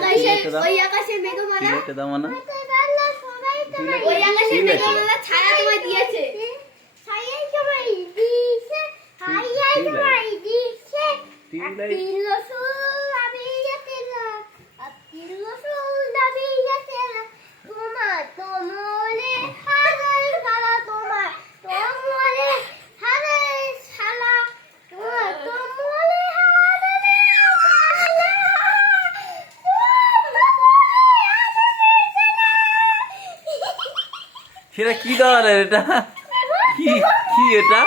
দাও ওই আকাশে মেঘমালা না ওই আকাশে মেঘমালা ছায়া তোমায় দিয়েছে সেটা কি ধরনের এটা? কি কি এটা?